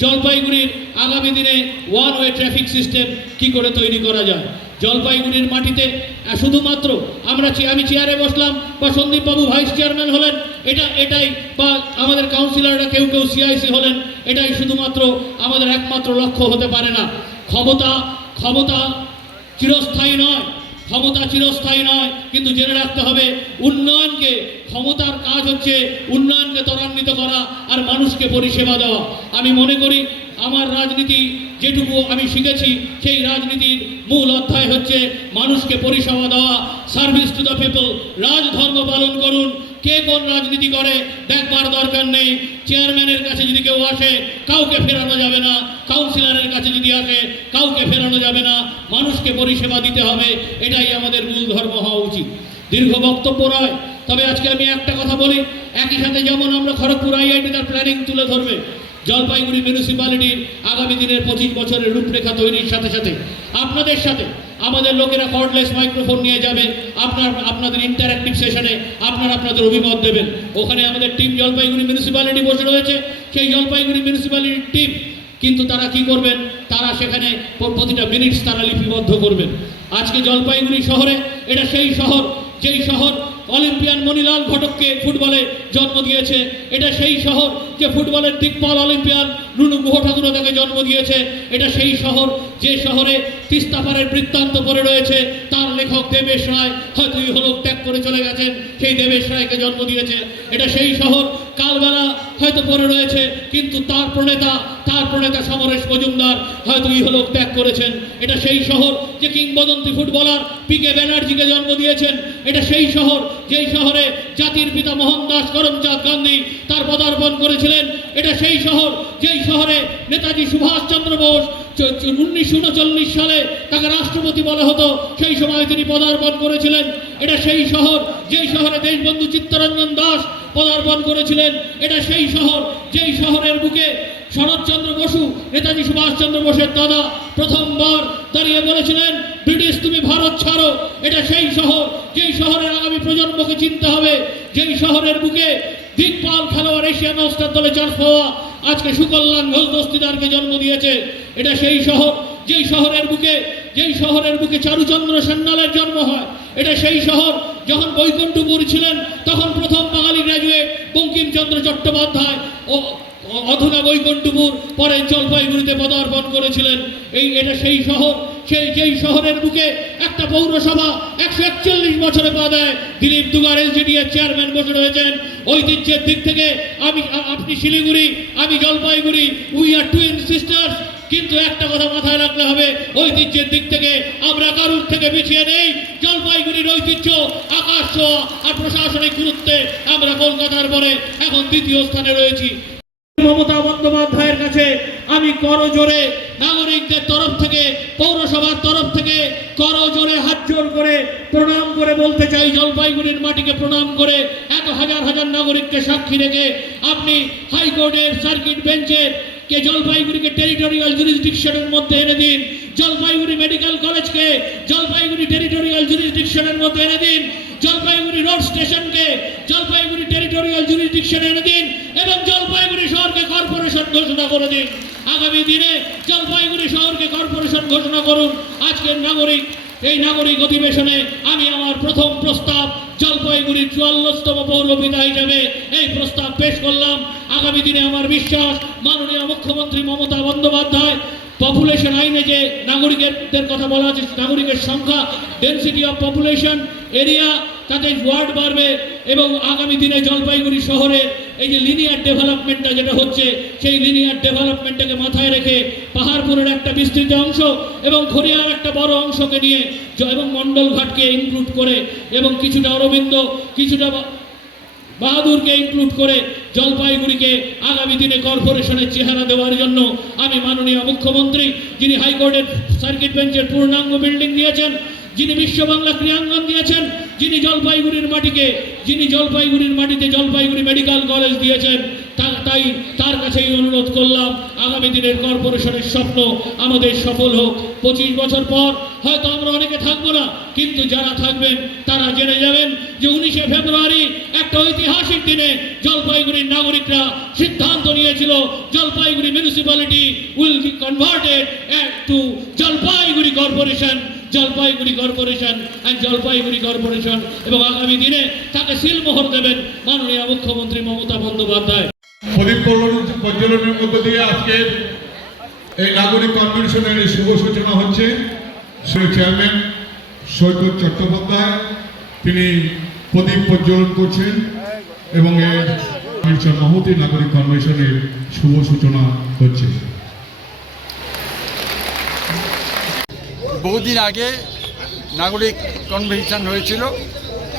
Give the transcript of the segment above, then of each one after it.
জলপাইগুড়ির আগামী দিনে ওয়ান ওয়ে ট্রাফিক সিস্টেম কি করে তৈরি করা যায়। জলপাইগুড়ির মাটিতে শুধুমাত্র আমি চেয়ারে বসলাম বা সন্দীপবাবু ভাইস চেয়ারম্যান হলেন, এটাই বা আমাদের কাউন্সিলররা কেউ সিআইসি হলেন, এটাই শুধুমাত্র আমাদের একমাত্র লক্ষ্য হতে পারে না। ক্ষমতা চিরস্থায়ী নয়, কিন্তু জেনে রাখতে হবে উন্নয়নকে, ক্ষমতার কাজ হচ্ছে উন্নয়নকে ত্বরান্বিত করা আর মানুষকে পরিষেবা দেওয়া। আমি মনে করি আমার রাজনীতি যেটুকু আমি শিখেছি সেই রাজনীতির মূল অধ্যায় হচ্ছে মানুষকে পরিষেবা দেওয়া, সার্ভিস টু দ্য পিপল। রাজধর্ম পালন করুন, কে কোন রাজনীতি করে দেখবার দরকার নেই। চেয়ারম্যানের কাছে যদি কেউ আসে কাউকে ফেরানো যাবে না, কাউন্সিলরের কাছে যদি আসে কাউকে ফেরানো যাবে না, মানুষকে পরিষেবা দিতে হবে, এটাই আমাদের মূল ধর্ম হওয়া উচিত। দীর্ঘ বক্তব্য নয়, তবে আজকে আমি একটা কথা বলি, একই সাথে যেমন আমরা খড়গপুর আইআইটি তার প্ল্যানিং তুলে ধরবে, জলপাইগুড়ি মিউনিসিপ্যালিটির আগামী দিনের 25 বছরের রূপরেখা তৈরির সাথে সাথে আপনাদের সাথে আমাদের লোকেরা কর্ডলেস মাইক্রোফোন নিয়ে যাবে, আপনাদের ইন্টারঅ্যাক্টিভ সেশনে আপনাদের অভিমত দেবেন। ওখানে আমাদের টিম জলপাইগুড়ি মিউনিসিপ্যালিটি বসে রয়েছে, সেই জলপাইগুড়ি মিউনিসিপ্যালিটির টিম কিন্তু তারা কি করবেন, তারা সেখানে প্রতিটা মিনিটস তারা লিপিবদ্ধ করবেন। আজকে জলপাইগুড়ি শহরে, এটা সেই শহর যেই শহর অলিম্পিয়ান মণিলাল ঘটককে ফুটবলে জন্ম দিয়েছে, এটা সেই শহর যে ফুটবলের দিকপাল অলিম্পিয়ান রুনু গুহ ঠাকুর তাকে জন্ম দিয়েছে, এটা সেই শহর যে শহরে তিস্তাপাড়ের বৃত্তান্ত পড়ে রয়েছে, তার লেখক দেবেশ রায় হয়তো ইহলোক ত্যাগ করে চলে গেছেন, সেই দেবেশ রায়কে জন্ম দিয়েছে। এটা সেই শহর কালবেলা হয়তো পড়ে রয়েছে, কিন্তু তার প্রণেতা সমরেশ মজুমদার হয়তো ইহলোক ত্যাগ করেছেন। এটা সেই শহর যে কিংবদন্তি ফুটবলার পিকে ব্যানার্জিকে জন্ম দিয়েছেন। এটা সেই শহর যেই শহরে জাতির পিতা মোহনদাস করমচাঁদ গান্ধী তার পদার্পণ করেছিলেন। এটা সেই শহর যেই শহরে নেতাজি সুভাষচন্দ্র বোস 1939 সালে তাকে রাষ্ট্রপতি বলা হতো, সেই সময় তিনি পদার্পণ করেছিলেন। এটা সেই শহর যেই শহরে দেশবন্ধু চিত্তরঞ্জন দাস পদার্পণ করেছিলেন। এটা সেই শহর যেই শহরের বুকে শরৎচন্দ্র বসু, নেতাজি সুভাষচন্দ্র বোসের দাদা, প্রথমবার দাঁড়িয়ে বলেছিলেন ব্রিটিশ তুমি ভারত ছাড়ো। এটা সেই শহর যেই শহরের আগামী প্রজন্মকে চিনতে হবে, যেই শহরের বুকে দিকপাল খেলোয়াড় এশিয়ান মাস্টার দলে চান্স পাওয়া আজকে সুকল্যাণ ঘোষ দস্তিদারকে জন্ম দিয়েছে। এটা সেই শহর যেই শহরের বুকে চারুচন্দ্র সান্যালের জন্ম হয়। এটা সেই শহর যখন বৈকুণ্ঠপুর ছিলেন তখন প্রথম বাঙালি গ্র্যাজুয়েট বঙ্কিমচন্দ্র চট্টোপাধ্যায় ও অধুনা বৈকুণ্ঠপুর পরে জলপাইগুড়িতে পদার্পণ করেছিলেন। এটা সেই শহর যেই শহরের বুকে একটা পৌরসভা 141 বছরে পা দেয়। দিলীপ দুগার এসডিএর চেয়ারম্যান বসে রয়েছেন। ঐতিহ্যের দিক থেকে আপনি শিলিগুড়ি, আমি Jalpaiguri, we are twin sisters. কিন্তু একটা কথা মাথায় রাখতে হবে, ঐতিহ্যের দিক থেকে আমরা কারুর থেকে পিছিয়ে নেই। জলপাইগুড়ির ঐতিহ্য আকাশ ছোঁয়া আর প্রশাসনিক গুরুত্বে আমরা কলকাতার পরে এখন দ্বিতীয় স্থানে রয়েছি। মমতা বন্দ্যোপাধ্যায়ের কাছে আমি করজোরে নাগরিকদের তরফ থেকে, পৌরসভার তরফ থেকে করজোরে হাত জোর করে প্রণাম করে বলতে চাই, জলপাইগুড়ির মাটিকে প্রণাম করে এত হাজার হাজার নাগরিককে সাক্ষী রেখে আপনি হাইকোর্টের সার্কিট বেঞ্চের কে জলপাইগুড়িকে টেরিটোরিয়াল জুরিসডিকশনের মধ্যে এনে দিন। জলপাইগুড়ি মেডিকেল কলেজকে জলপাইগুড়ি টেরিটোরিয়াল জুরিসডিকশনের মধ্যে এনে দিন। জলপাইগুড়ি রোড স্টেশনকে জলপাইগুড়ি টেরিটোরিয়াল জুরিসডিকশনে এনে দিন এবং জলপাইগুড়ি শহরকে কর্পোরেশন ঘোষণা করে দিন। আগামী দিনে জলপাইগুড়ি শহরকে কর্পোরেশন ঘোষণা করুন। আজকের এই নাগরিক অধিবেশনে আমি আমার প্রথম প্রস্তাব জলপাইগুড়ির 44তম পৌরপিতা হিসেবে এই প্রস্তাব পেশ করলাম। আগামী দিনে আমার বিশ্বাস মাননীয় মুখ্যমন্ত্রী মমতা বন্দ্যোপাধ্যায় পপুলেশন আইনে যে নাগরিকদের কথা বলা আছে, নাগরিকের সংখ্যা, ডেন্সিটি অফ পপুলেশন এরিয়া, তাতে ওয়ার্ড বাড়বে এবং আগামী দিনে জলপাইগুড়ি শহরে এই যে লিনিয়ার ডেভেলপমেন্টটা যেটা হচ্ছে, সেই লিনিয়ার ডেভেলপমেন্টটাকে মাথায় রেখে পাহাড়পুরের একটা বিস্তৃত অংশ এবং খড়িয়ার একটা বড় অংশকে নিয়ে এবং মণ্ডলঘাটকে ইনক্লুড করে এবং কিছুটা অরবিন্দ, কিছুটা বাহাদুরকে ইনক্লুড করে জলপাইগুড়িকে আগামী দিনে কর্পোরেশনের চেহারা দেওয়ার জন্য আমি মাননীয় মুখ্যমন্ত্রী, যিনি হাইকোর্টের সার্কিট বেঞ্চের পূর্ণাঙ্গ বিল্ডিং দিয়েছেন, যিনি বিশ্ব বাংলা ক্রীড়াঙ্গন দিয়েছেন, যিনি জলপাইগুড়ির মাটিতে জলপাইগুড়ি মেডিকেল কলেজ দিয়েছেন, তাই তার কাছেই অনুরোধ করলাম, আগামী দিনের কর্পোরেশনের স্বপ্ন আমাদের সফল হোক। 25 বছর পর হয়তো আমরা অনেকে থাকবো না, কিন্তু যারা থাকবেন তারা জেনে যাবেন যে 19শে ফেব্রুয়ারি একটা ঐতিহাসিক দিনে জলপাইগুড়ির নাগরিকরা সিদ্ধান্ত নিয়েছিল Jalpaiguri municipality will be converted to Jalpaiguri corporation, Jalpaiguri corporation and Jalpaiguri corporation, এবং আগামী দিনে তাকে সিলমোহর দেবেন মাননীয় মুখ্যমন্ত্রী মমতা বন্দ্যোপাধ্যায়। প্রদীপ প্রজ্বলনের মধ্য দিয়ে আজকে এই নাগরিক কনভেনশনের এই শুভ সূচনা হচ্ছে। সেই চেয়ারম্যান সৈকত চট্টোপাধ্যায় তিনি প্রদীপ প্রজ্বলন করছেন এবং এই মহতী নাগরিক কনভেনশনের শুভ সূচনা হচ্ছে। বহুদিন আগে নাগরিক কনভেনশন হয়েছিল,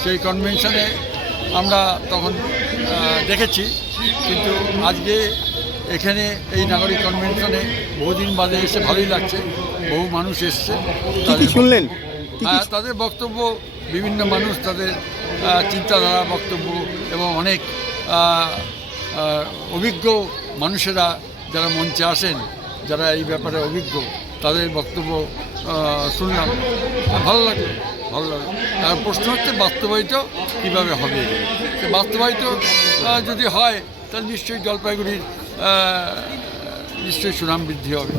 সেই কনভেনশনে আমরা তখন দেখেছি, কিন্তু আজকে এখানে এই নাগরিক কনভেনশনে বহুদিন বাদে এসে ভালোই লাগছে। বহু মানুষ এসছে, শুনলেন তাদের বক্তব্য, বিভিন্ন মানুষ তাদের চিন্তাধারা, বক্তব্য এবং অনেক অভিজ্ঞ মানুষেরা যারা মঞ্চে আসেন, যারা এই ব্যাপারে অভিজ্ঞ, তাদের বক্তব্য শুনলাম, ভালো লাগলো। আর প্রশ্ন হচ্ছে বাস্তবায়িত কীভাবে হবে। বাস্তবায়িত যদি হয় তাহলে নিশ্চয়ই জলপাইগুড়ির নিশ্চয়ই সুনাম বৃদ্ধি হবে।